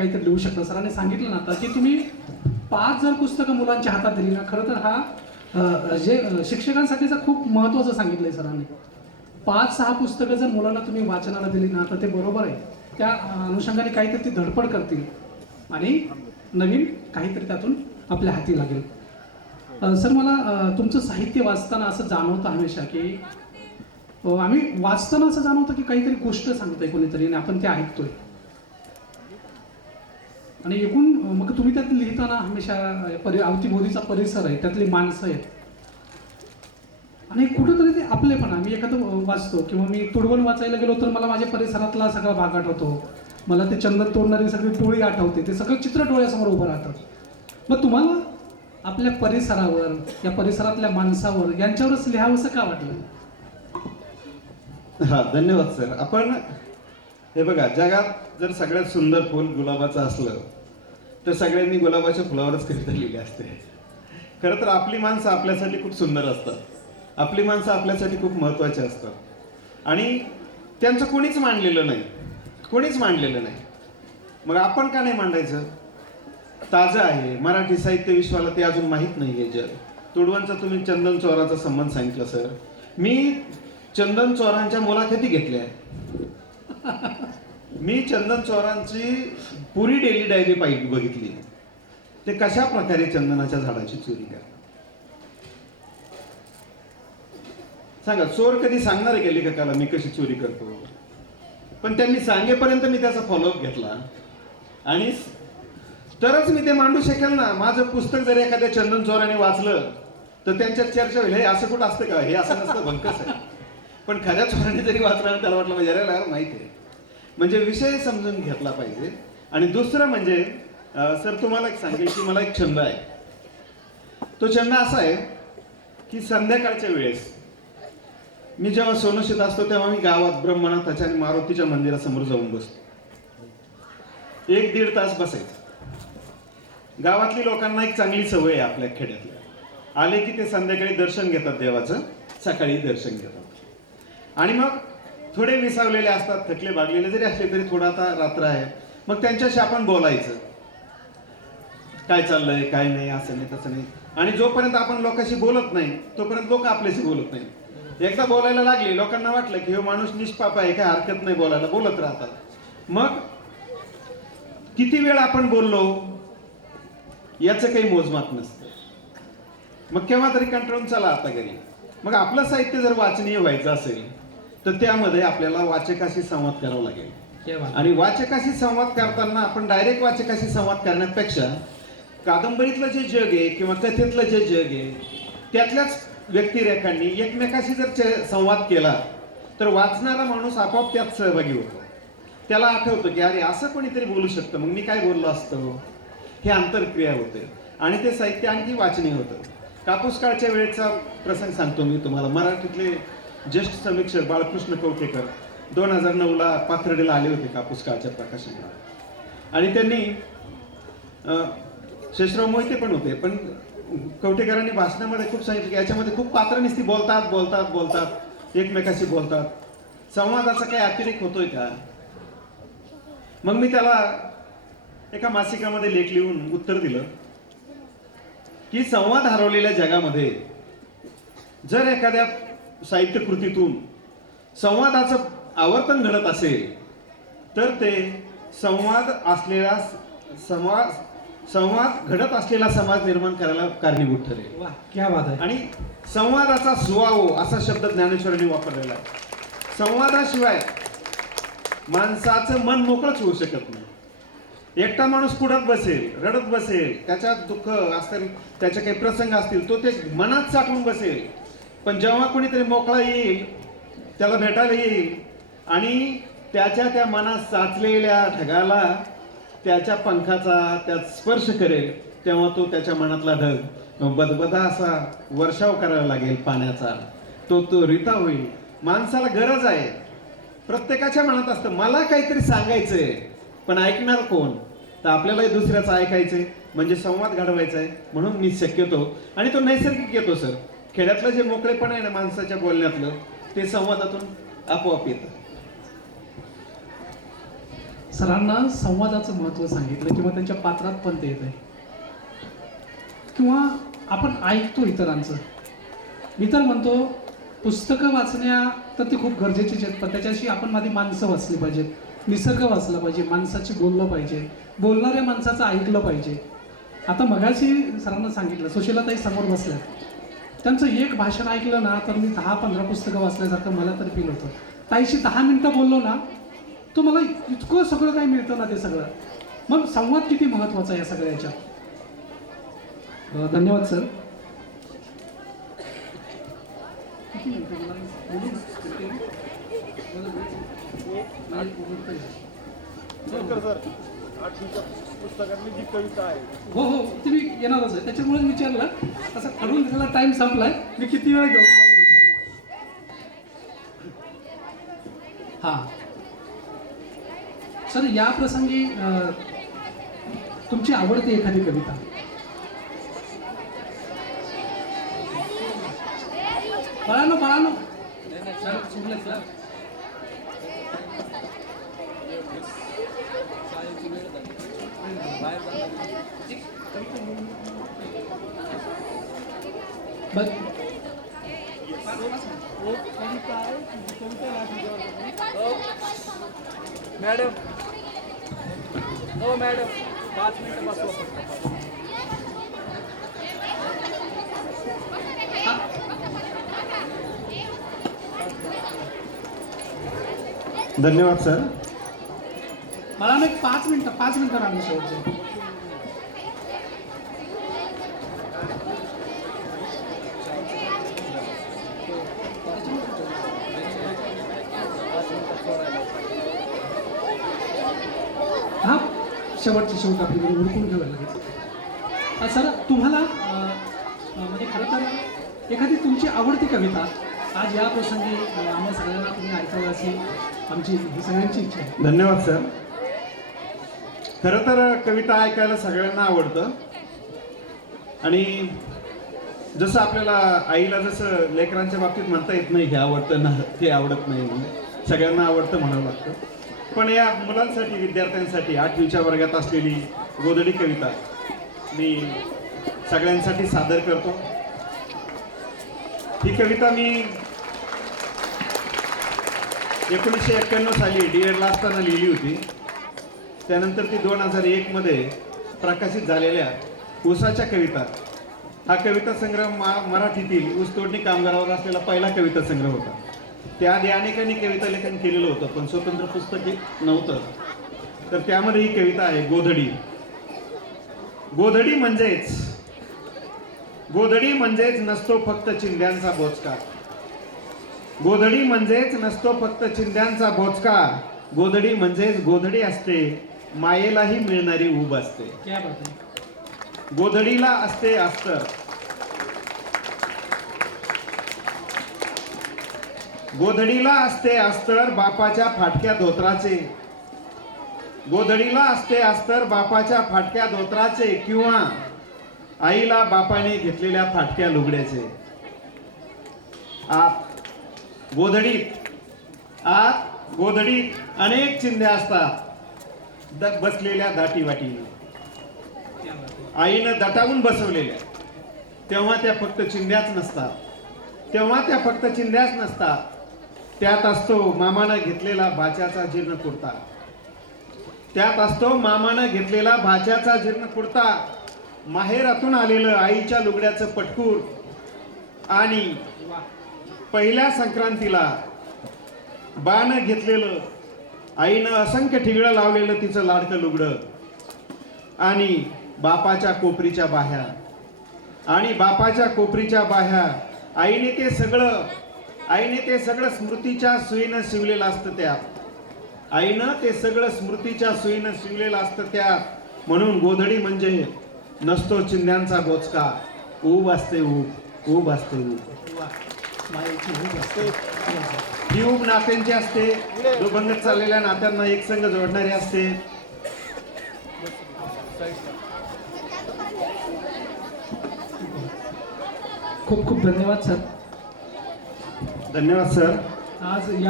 काहीतरी लिहू शकता. सरांनी सांगितलं ना आता की तुम्ही पाच जर पुस्तकं मुलांच्या हातात दिली ना खरं तर हा जे शिक्षकांसाठीचा शिक्षकांसाठीचं खूप महत्त्वाचं सांगितलं आहे सरांनी. पाच सहा पुस्तकं जर मुलांना तुम्ही वाचनाला दिली ना तर ते बरोबर आहे. त्या अनुषंगाने काहीतरी ती धडपड करतील. आणि नवीन काहीतरी त्यातून आपल्या हाती लागेल. सर मला तुमचं साहित्य वाचताना असं जाणवतं हमेशा की आम्ही वाचताना असं जाणवतं की काहीतरी गोष्ट सांगतोय कोणीतरी आणि आपण ते ऐकतोय. आणि एकूण मग तुम्ही त्यात लिहिताना हमेशा परि अवतीभोवतीचा परिसर आहे त्यातली माणसं आहेत. आणि कुठंतरी ते आपलेपणा मी एखादं वाचतो किंवा मी तुडवण वाचायला गेलो तर मला माझ्या परिसरातला सगळा भाग आठवतो. मला ते चंदन तोडणारी सगळी टोळी आठवते ते सगळं चित्र डोळ्यासमोर उभं राहतं. मग तुम्हाला आपल्या परिसरावर या परिसरातल्या माणसावर यांच्यावरच लिहावंसं का वाटलं? हा धन्यवाद सर. आपण हे बघा जगात जर सगळ्यात सुंदर फुल गुलाबाचं असलं तर सगळ्यांनी गुलाबाच्या फुलावरच कविता लिहिली असते. खरं तर आपली माणसं आपल्यासाठी खूप सुंदर असतात. आपली माणसं आपल्यासाठी खूप महत्त्वाची असतात. आणि त्यांचं कोणीच मांडलेलं नाही. कोणीच मांडलेलं नाही. मग आपण का नाही मांडायचं? ताजं आहे. मराठी साहित्य विश्वाला ते अजून माहीत नाही आहे जग. तुडवणचा तुम्ही चंदन चोराचा संबंध सांगितलं सर. मी चंदन चोरांच्या मुलाखती घेतल्या. मी चंदन चोरांची पुरी डेली डायरी पाहिजे बघितली. ते कशा प्रकारे चंदनाच्या झाडाची चोरी करतात? सांगा चोर कधी सांगणार आहे का लेखकाला मी कशी चोरी करतो? पण त्यांनी सांगेपर्यंत मी त्याचा फॉलोअप घेतला. आणि तरच मी ते मांडू शकेल ना. माझं पुस्तक जर एखाद्या चंदन चोराने वाचलं तर त्यांच्यात चर्चा होईल. हे असं कुठं असतं का? हे असं नसतं? भंकस आहे. पण खऱ्या चोराने जरी वाचला त्याला वाटलं म्हणजे अरे यार माहिती आहे. म्हणजे विषय समजून घेतला पाहिजे. आणि दुसरं म्हणजे सर तुम्हाला एक सांगेल की मला एक छंद आहे. तो छंद असा आहे की संध्याकाळच्या वेळेस मी जेव्हा सोनशीत असतो तेव्हा मी गावात ब्रह्मनाथाच्या आणि मारुतीच्या मंदिरासमोर जाऊन बसतो. एक दीड तास बसायचं. गावातली लोकांना एक चांगली सवय आहे आपल्या खेड्यातल्या. आले की ते संध्याकाळी दर्शन घेतात देवाचं सकाळी दर्शन घेतात. आणि मग थोडे विसावलेले असतात थकले भागलेले जरी असले तरी थोडा आता रात्र आहे. मग त्यांच्याशी आपण बोलायचं. काय चाललंय काय नाही असं नाही तसं नाही. आणि जोपर्यंत आपण लोकांशी बोलत नाही तोपर्यंत लोक आपल्याशी बोलत नाही. एकदा बोलायला लागले लोकांना वाटलं की हे माणूस निष्पाप आहे काय हरकत नाही बोलायला बोलत राहतात. मग किती वेळ आपण बोललो याचं काही मोजमाप नसतं. मग केव्हा तरी कंटाळून चला आता घरी. मग आपलं साहित्य जर वाचनीय व्हायचं असेल तर त्यामध्ये आपल्याला वाचकाशी संवाद करावा लागेल. आणि वाचकाशी संवाद करताना आपण डायरेक्ट वाचकाशी संवाद करण्यापेक्षा कादंबरीतलं जे जग आहे किंवा कथेतलं जे जग आहे त्यातल्याच व्यक्तिरेखांनी एकमेकाशी जर चे- संवाद केला तर वाचणारा माणूस आपोआप त्यात सहभागी होतो. त्याला आठवतं की अरे असं कोणीतरी बोलू शकतं. मग मी काय बोललो असतो? हे आंतरक्रिया होते. आणि ते साहित्य आणखी वाचनीय होतं. कापूस काळच्या वेळेचा प्रसंग सांगतो मी तुम्हाला. मराठीतले ज्येष्ठ समीक्षक बाळकृष्ण कवठेकर दोन हजार नऊला पाथर्डीला आले होते कापूस काळच्या प्रकाशनाला. आणि त्यांनी शेषराव मोहिते पण होते पण कवठेकरांनी भाषणामध्ये खूप सांगितलं की याच्यामध्ये खूप पात्र नुसती बोलतात बोलतात बोलतात एकमेकाशी बोलतात. संवादाचा काही अतिरेक होतोय का? मग मी त्याला एका मासिकामध्ये लेख लिहून उत्तर दिलं की संवाद हरवलेल्या जगामध्ये जर एखाद्या साहित्य कृतीतून संवादाचं आवर्तन घडत असेल तर ते संवाद असलेला संवाद संवाद घडत असलेला समाज निर्माण करायला कारणीभूत ठरेल. क्या बात आहे. आणि संवादाचा सुवावो असा शब्द ज्ञानेश्वरांनी वापरलेला आहे. संवादाशिवाय माणसाचं मन मोकळंच होऊ शकत नाही. एकटा माणूस कुडत बसेल रडत बसेल त्याच्यात दुःख असेल त्याचे काही प्रसंग असतील तो ते मनात साठवून बसेल. पण जेव्हा कोणीतरी मोकळा येईल त्याला भेटायला येईल आणि त्याच्या त्या मनात साचलेल्या ढगाला त्याच्या पंखाचा त्यात स्पर्श करेल तेव्हा तो त्याच्या मनातला ढग बदबदा असा वर्षाव करायला लागेल पाण्याचा. तो तो रिता होईल. माणसाला गरज आहे. प्रत्येकाच्या मनात असतं मला काहीतरी सांगायचंय पण ऐकणार कोण? तर आपल्यालाही दुसऱ्याचं ऐकायचंय म्हणजे संवाद घडवायचा आहे म्हणून मी शक्यतो आणि तो नैसर्गिक येतो सर. खेड्यातलं जे मोकळेपण आहे ना माणसाच्या बोलण्यातलं ते संवादातून आपोआप येतं. सरांना संवादाचं महत्त्व सांगितलं किंवा त्यांच्या पात्रात पण ते येत आहे किंवा आपण ऐकतो इतरांचं. मी तर म्हणतो पुस्तकं वाचण्या तर ती खूप गरजेचीच आहेत पण त्याच्याशी आपण माझी माणसं वाचली पाहिजेत. निसर्ग वाचला पाहिजे माणसाची बोललं पाहिजे. बोलणाऱ्या माणसाचं ऐकलं पाहिजे. आता मगाशी सरांना सांगितलं सुशीलाताई समोर बसल्या. त्यांचं एक भाषण ऐकलं ना तर मी दहा पंधरा पुस्तकं वाचल्यासारखं मला तर फील होतं. ताईशी दहा मिनटं बोललो ना तो मला इतकं सगळं काय मिळतं ना ते सगळं. मग संवाद किती महत्त्वाचा आहे या सगळ्याच्या? धन्यवाद सर किती पुस्तकातली जी कविता आहे. हो हो तुम्ही येणारच आहे. त्याच्यामुळे विचारलं. असं ठरवून दिलेला टाइम संपलाय. मी किती वेळा घेऊ? हा. सर या प्रसंगी तुमची आवडती एखादी कविता? बाळानो बाळानो. सर. सर बघ मॅडम मॅडम पाच मिनिटं धन्यवाद सर मला ना एक पाच मिनिटं पाच मिनिटं लागली शेवटचे शेवटची शेवट आपली उरकून ठेवायला लागेल. सर तुम्हाला म्हणजे खरं तर एखादी तुमची आवडती कविता आज या प्रसंगी आम्हाला आम्हा सगळ्यांना तुम्ही ऐकावं अशी आमची सगळ्यांची इच्छा आहे. धन्यवाद सर. खरं तर कविता ऐकायला सगळ्यांना आवडतं. आणि जसं आपल्याला आईला जसं लेकरांच्या बाबतीत म्हणता येत नाही हे आवडतं ना हे आवडत नाही म्हणून. सगळ्यांना आवडतं म्हणावं लागतं. पण या मुलांसाठी विद्यार्थ्यांसाठी आठवीच्या वर्गात असलेली गोधडी कविता मी सगळ्यांसाठी सादर करतो. ही कविता मी एकोणीसशे एक्क्याण्णव साली डी एडला असताना लिहिली होती. त्यानंतर ती दोन हजार एकमध्ये प्रकाशित झालेल्या उसाच्या कविता. हा कविता संग्रह मा मराठीतील ऊस तोडणी कामगारावर असलेला पहिला कविता संग्रह होता. त्याआधी अनेकांनी कविता लेखन केलेलं होतं पण स्वतंत्र पुस्तक नव्हतं. तर त्यामध्ये ही कविता आहे गोधडी. गोधडी म्हणजेच गोधडी म्हणजेच नसतो फक्त चिंध्यांचा बोचका. गोधडी म्हणजेच नसतो फक्त चिंध्यांचा बोचका. गोधडी म्हणजेच गोधडी असते मायेलाही मिळणारी ऊब असते. क्या बात आहे. गोधडीला असते अस्तर गोधडीला असते अस्तर बापाच्या फाटक्या धोत्राचे. गोधडीला असते अस्तर बापाच्या फाटक्या धोत्राचे किंवा आईला बापाने घेतलेल्या फाटक्या लुगड्याचे. आत गोधडीत आत गोधडीत अनेक चिंध्या असतात. द बसलेल्या दाटी वाटीने आहे आईनं दटावून बसवलेल्या. तेव्हा त्या फक्त चिंध्याच नसतात. तेव्हा त्या फक्त चिंध्याच नसतात. त्यात असतो मामानं घेतलेला भाच्याचा जीर्ण कुर्ता त्यात असतो मामानं घेतलेला भाच्याचा जीर्ण कुर्ता माहेरातून आलेलं आईच्या लुगड्याचं पटकूर. आणि पहिल्या संक्रांतीला बानं घेतलेलं आईनं असंख्य ठिगळं लावलेलं तिचं लाडकं लुगडं. आणि बापाच्या कोपरीच्या बाह्या. आणि बापाच्या कोपरीच्या बाह्या आईने ते सगळं आईने ते सगळं स्मृतीच्या सुईनं शिवलेलं असतं त्यात. आईनं ते सगळं स्मृतीच्या सुईनं शिवलेलं असतं त्यात. म्हणून गोधडी म्हणजे नसतो चिंध्यांचा बोचका ऊब असते ऊब ऊब असते ऊब. ही ऊब नात्यांची असते. दुभंगत चाललेल्या नात्यांना एक संघ जोडणारी असते. खूप खूप धन्यवाद सर. धन्यवाद सर आज या